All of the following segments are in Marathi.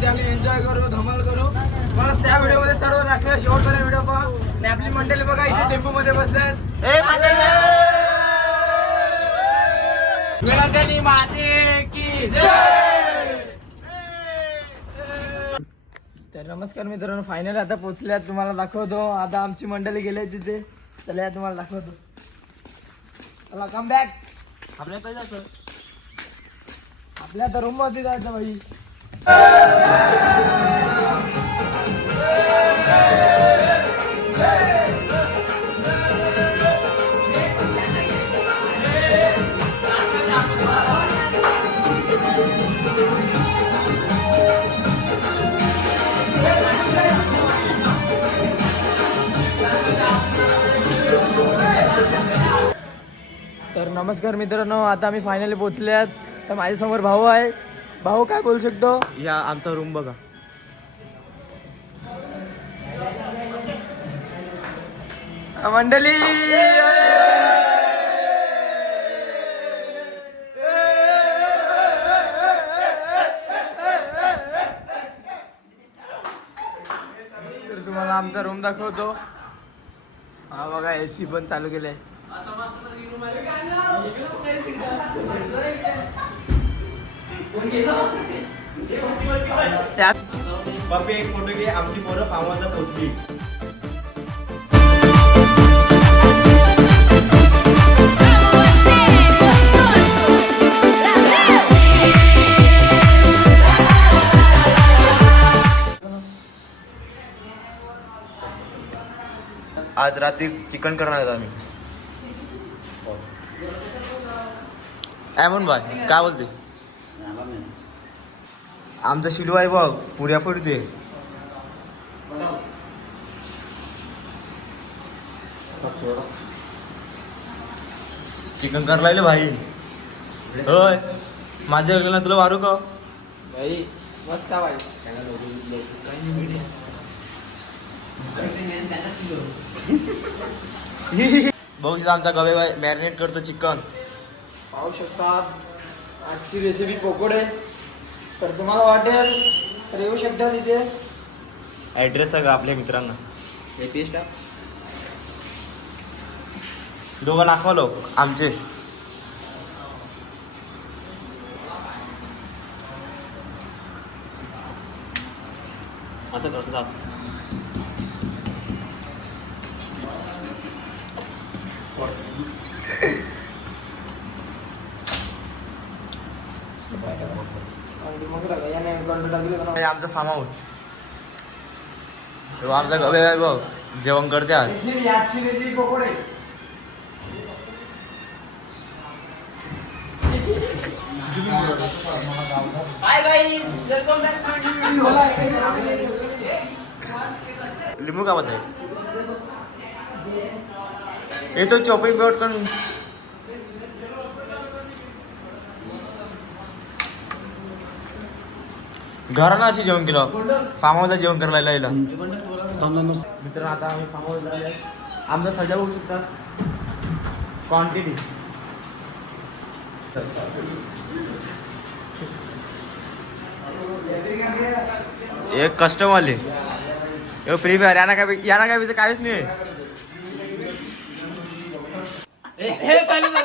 तिथे आम्ही एन्जॉय करू, धमाल करू. मला त्या व्हिडिओमध्ये सर्व दाखवा, शेवटपर्यंत व्हिडिओ पहा. आणि आपली मंडळी बघा इथे टेम्पो मध्ये बसल्यात. तर नमस्कार मित्रांनो, फायनल आता पोहोचल्यात. तुम्हाला दाखवतो आता आमची मंडळी गेले तिथे. चला तुम्हाला दाखवतो. चला कम बॅक. आपल्या आता रूम मध्ये जायचं भाई. तर नमस्कार मित्रांनो, आता आम्ही फायनली पोहोचल्यात. तर माझ्यासमोर भाऊ आहे. भाऊ काय बोलू शकतो? या आमचा रूम बघा. मंडळी तर तुम्हाला आमचा रूम दाखवतो. हा बघा, AC पण चालू केलंय. त्यात बापे एक फोटो घे. आमची पोरं फार्मला पोचली. आज रात्री चिकन करणार आहेत आम्ही. म्हणून बाय काय बोलते? आमचा शिलू आहे बघ, पुऱ्या फुरते. चिकन कर लागले भाई. होय माझ्या ना तुला मारू का भाई? मस्त का भाई. भाऊ आमचा गवे भाई मॅरिनेट करतो चिकन. पाहू शकता आजची रेसिपी पकोडे. तर तुम्हाला वाटेल तर येऊ शकता तिथे. ॲड्रेस आहे का आपल्या मित्रांना? दोघं दाखवा लोक आमचे. असं कसं दाखव. आमचा फार्म हाऊस. आमचा गवे आहे बघ, जेवण करते आज. आजची रेसिपी पकोडे. Hi guys, welcome back to new video. लिंबू का आहे हे तो चॉपिंग बोर्ड करून. घरानं अशी जेवण केलं, फार्म हाऊसला जेवण करायला यायला. मित्र आता आम्ही फार्म हाऊसला आले. आमचा सजा बघू शकता. क्वांटिटी एक कस्टम आले. फ्री फायर यांना काय काहीच नाही. हे काय झालं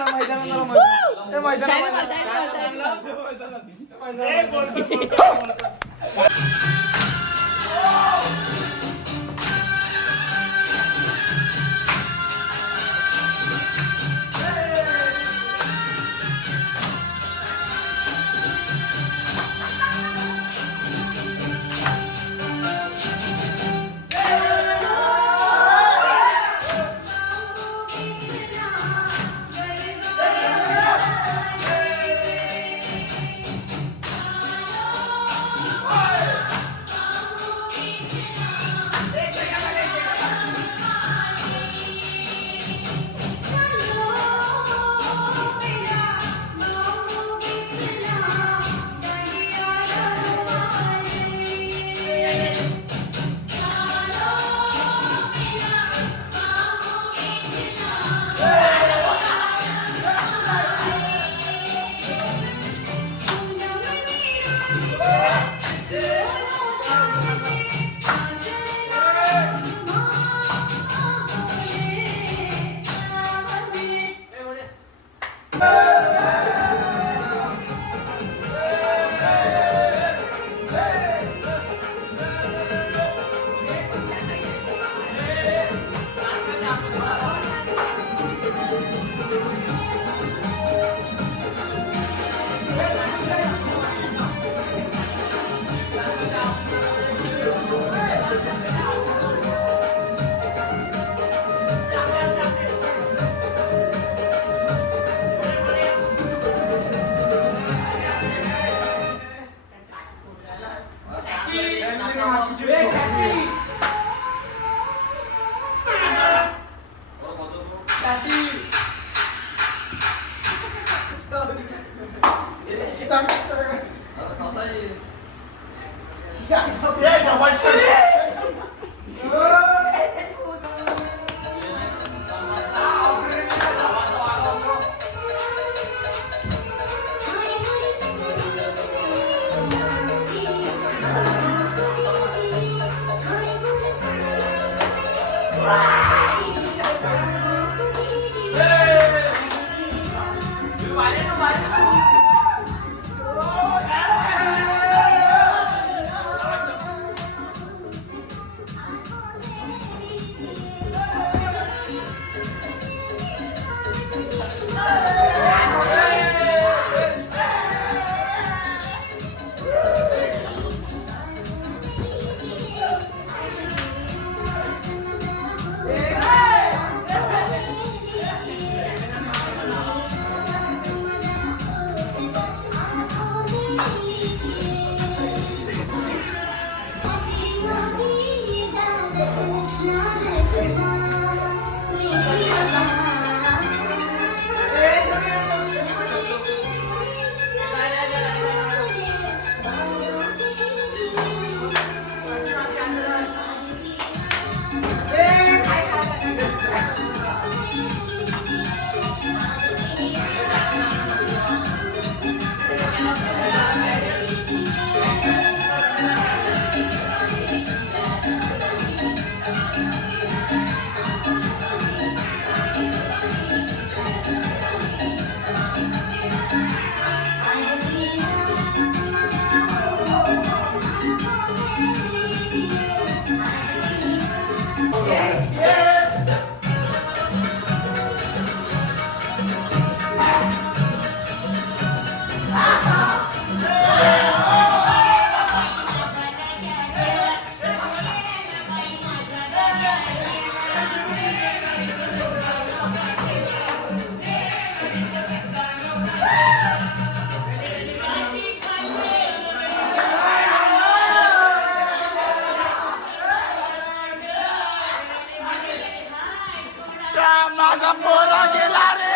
माझा पोरा गेला रे.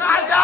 राजा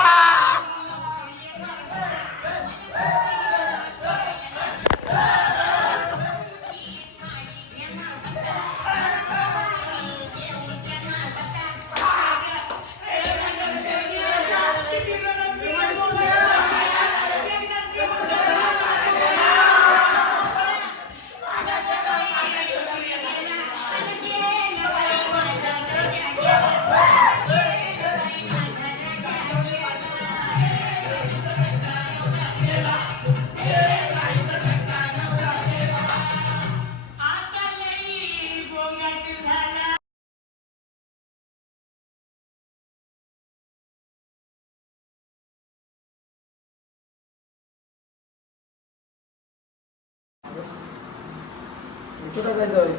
कुठं काय जाऊ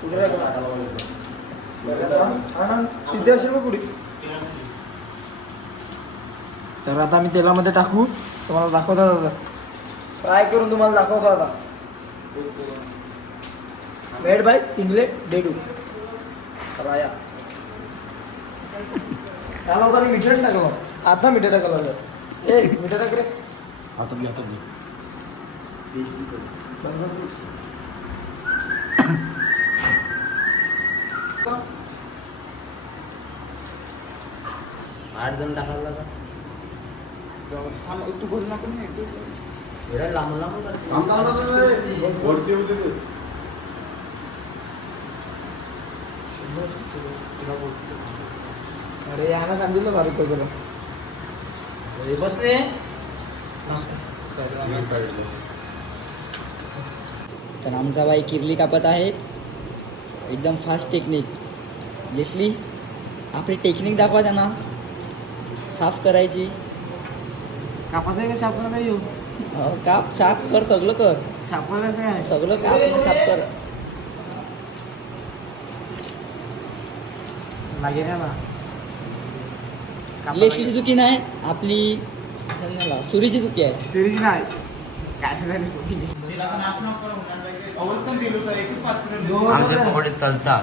कुठे तिथे असेल मग पुढे. तर आता मी तेलामध्ये टाकू तुम्हाला दाखवता दादा फ्राय करून तुम्हाला दाखवतो आता. मेड बाय सिंगलेट डेडू राया. त्याला होता मीठ टाकलं आता मीठ टाकलं होतं. ए मीठ टाक रे आता मी आठ जण टाकायला तू बोल ना पण लांब अरे याना सांगितलं बारीक वगैरे बसले. तर आमचा बाई किरली कापत आहे एकदम फास्ट टेक्निक. लेस्ली आपली टेक्निक दाखवा त्यांना साफ करायची. कापायचं आहे का साफ करायला येऊ काप साफ कर सगळं कर साफ करायचं काय सगळं काप आणि साफ कर. लागेल ना लेस्लीची चुकी नाही आपली सुरीची चुकी आहे. सिरीज नाही काय आमचे पकोडे चालतात.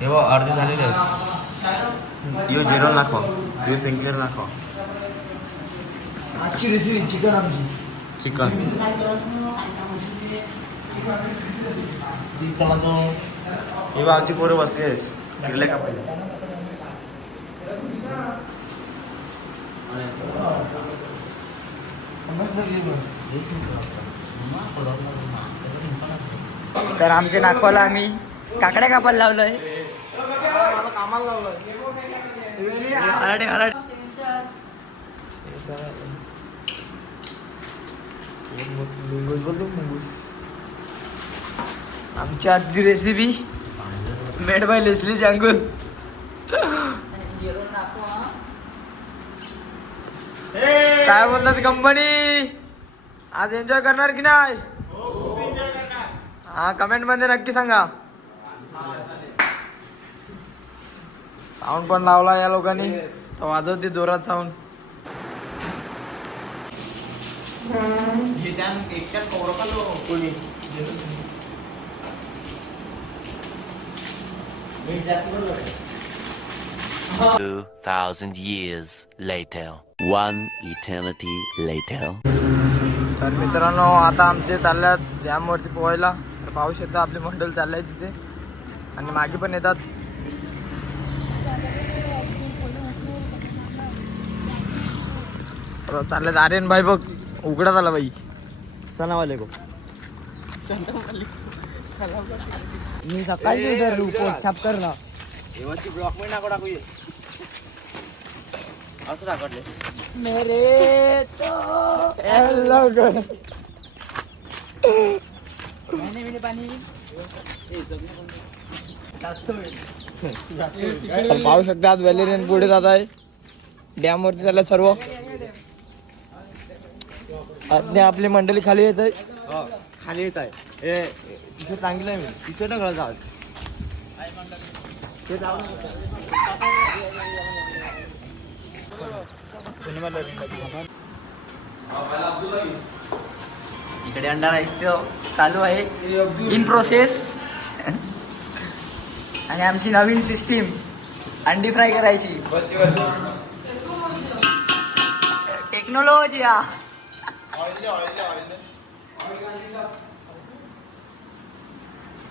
हे बघ अर्धे झालेले आहेत. यो जेरो नाखो, यो सिंक्लेअर नाखो. आजची रेसिपी चिकन आमची. चिकन हे बघ आमची पोरं बसली आहेस ग्रिले का पहिले. तर आमच्या नाखवाला आम्ही काकड्या कापायला लावलंय. मला कामाला लावलं. हराडे हराडे. आमची आजची रेसिपी मेड बाय लेस्ली जंगल. काय बोलतात कंपनी, आज एन्जॉय करणार की नाही? हा कमेंट मध्ये नक्की सांगा. साऊंड पण लावला या लोकांनी, तर वाजवते जोरात sound. Two 2,000 years later. One eternity later. तर मित्रांनो आता आमचे चालल्यात जॅमवरती पोहायला. तर पाहू शकता आपली मंडळ चाललंय तिथे आणि मागे पण येतात. सर्व चालल्यात. आर्यन भाई बघ उघडा आला बाई. सलाम वालेकुम. मी सकाळी उतरलो पोट साफ करला. देवाची ब्लॉक मध्ये नाको टाकू ये. असं टाकले मेरे तो पाणी तर पाहू शकता आज व्हॅलेरियन पुढे जात आहे. डॅम वरती चाललं सर्व. आता आपली मंडळी खाली येत आहे. खाली येत आहे. ए टी-शर्ट चांगलं आहे. मी टी-शर्ट न घालत आज ते जाऊ इकडे अंडा राईसचं चालू आहे इन प्रोसेस. आणि आमची नवीन सिस्टीम अंडी फ्राय करायची. टेक्नॉलॉजी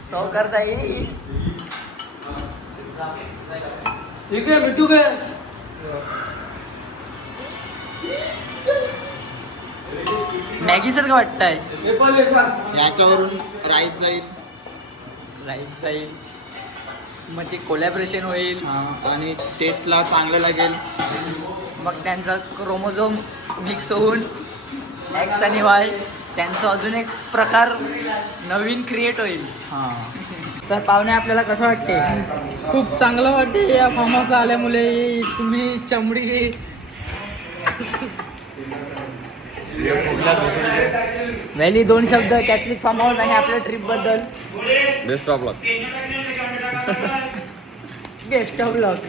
सौ करता येईल. ठीक आहे मिठू काय मॅगी सारखं वाटतंय. याच्यावरून राईस जाईल राईस जाईल मग ते कोलॅबरेशन होईल आणि टेस्टला चांगलं लागेल. मग त्यांचा क्रोमोझोम मिक्स होऊन एक्स आणि वाय त्यांचा अजून एक प्रकार नवीन क्रिएट होईल. तर पाहुणे आपल्याला कसं वाटते? खूप चांगलं वाटते या फार्म हाऊसला आल्यामुळे. तुम्ही चमडी व्हॅली 2 शब्द कॅथलिक फार्म हाऊस आणि आपल्या ट्रिप बद्दल. Best of luck. Best of luck.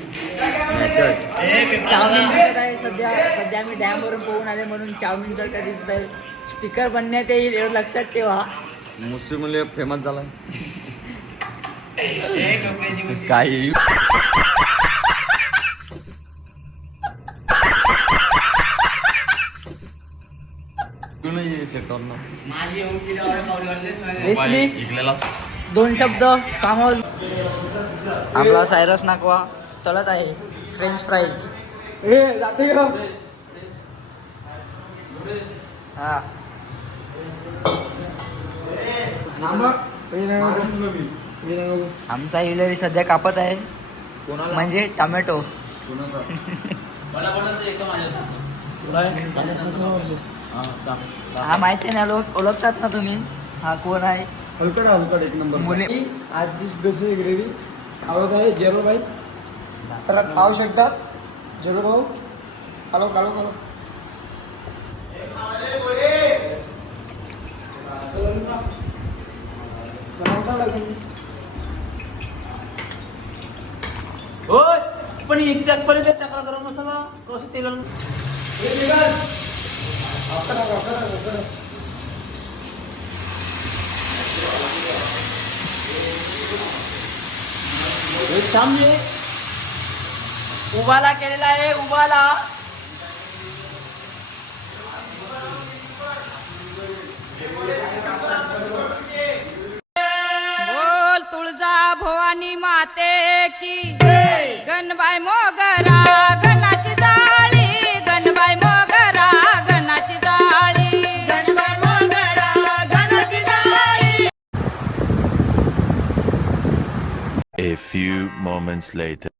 Chowmein दिसत आहे. सध्या आम्ही डॅम वरून पोहून आले म्हणून चाऊमिन सारखं दिसत आहे. स्टिकर बनण्यात येईल एवढं लक्षात ठेवा. मुस्लिम मुले फेमस झाला काय. बेसली 2 शब्द फार्म हाऊस. आपला सायरस नाकवा तळत आहे फ्रेंच फ्राईज. जाते हा आमचा हिलरी सध्या कापत आहे म्हणजे टमॅटो. हा माहिती आहे ना लोक ओळखतात ना तुम्ही. हा कोण आहे? हलकड एक नंबर मुली. आजची स्पेशल ग्रेव्ही आवडत आहे जेरो भाई. तर पाहू शकतात जेरो भाऊ. कालो कालो कालो. होय पण इथे टाकपर्यंत टाकला गरम मसाला कसं तेल उभाला केलेला आहे उभाला. बोल तुळजा भवानी माते की गणबाई मोगरा गणाची जाळी गणबाई मोगरा गणाची जाळी गणबाई मोगरा गणाची जाळी. A few moments later.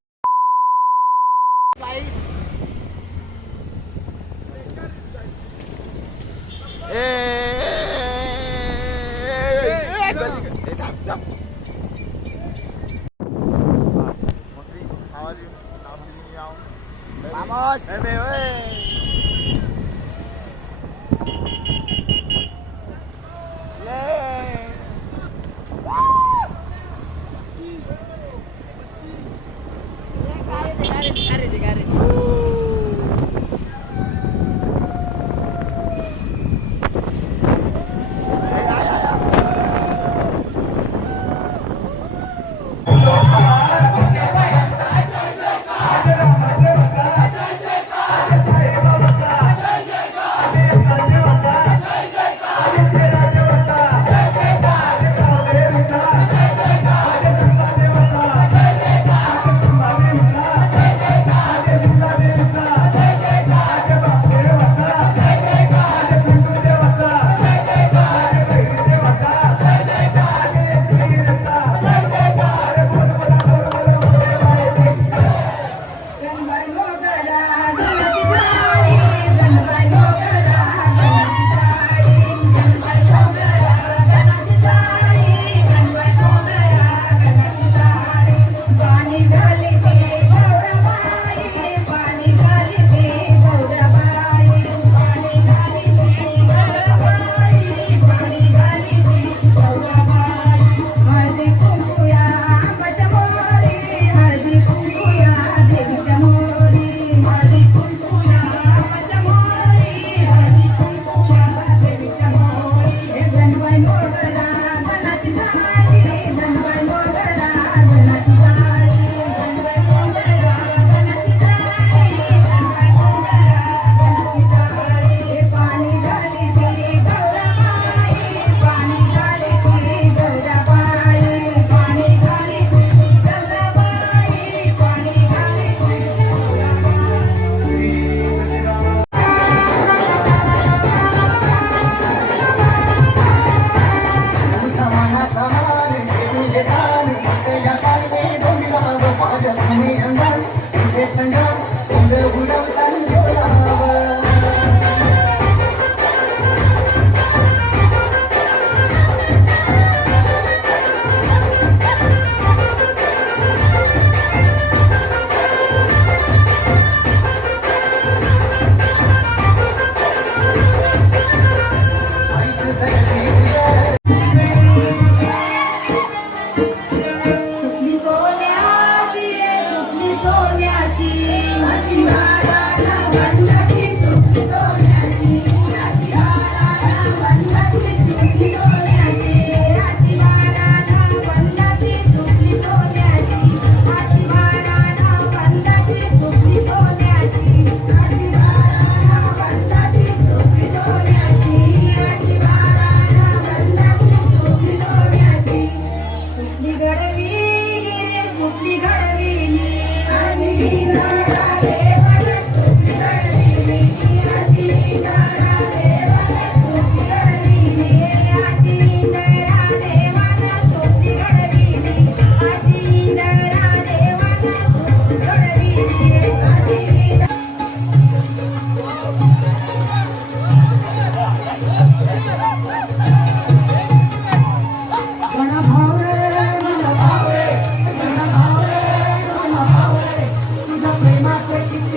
Thank you.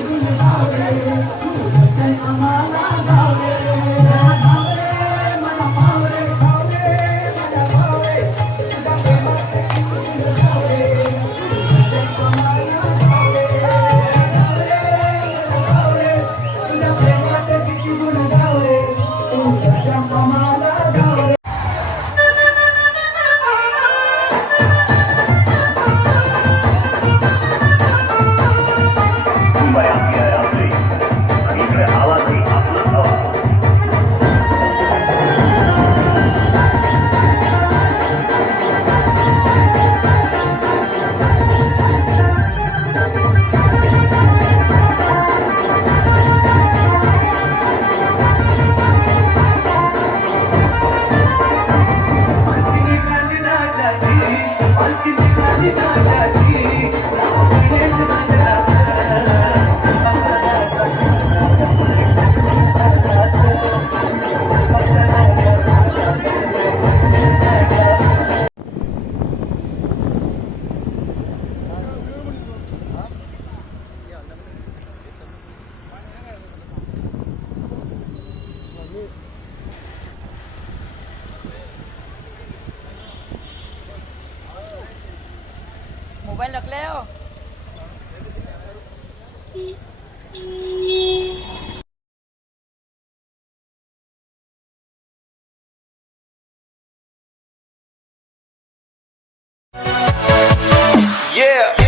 Mobile रखले हो. Yeah.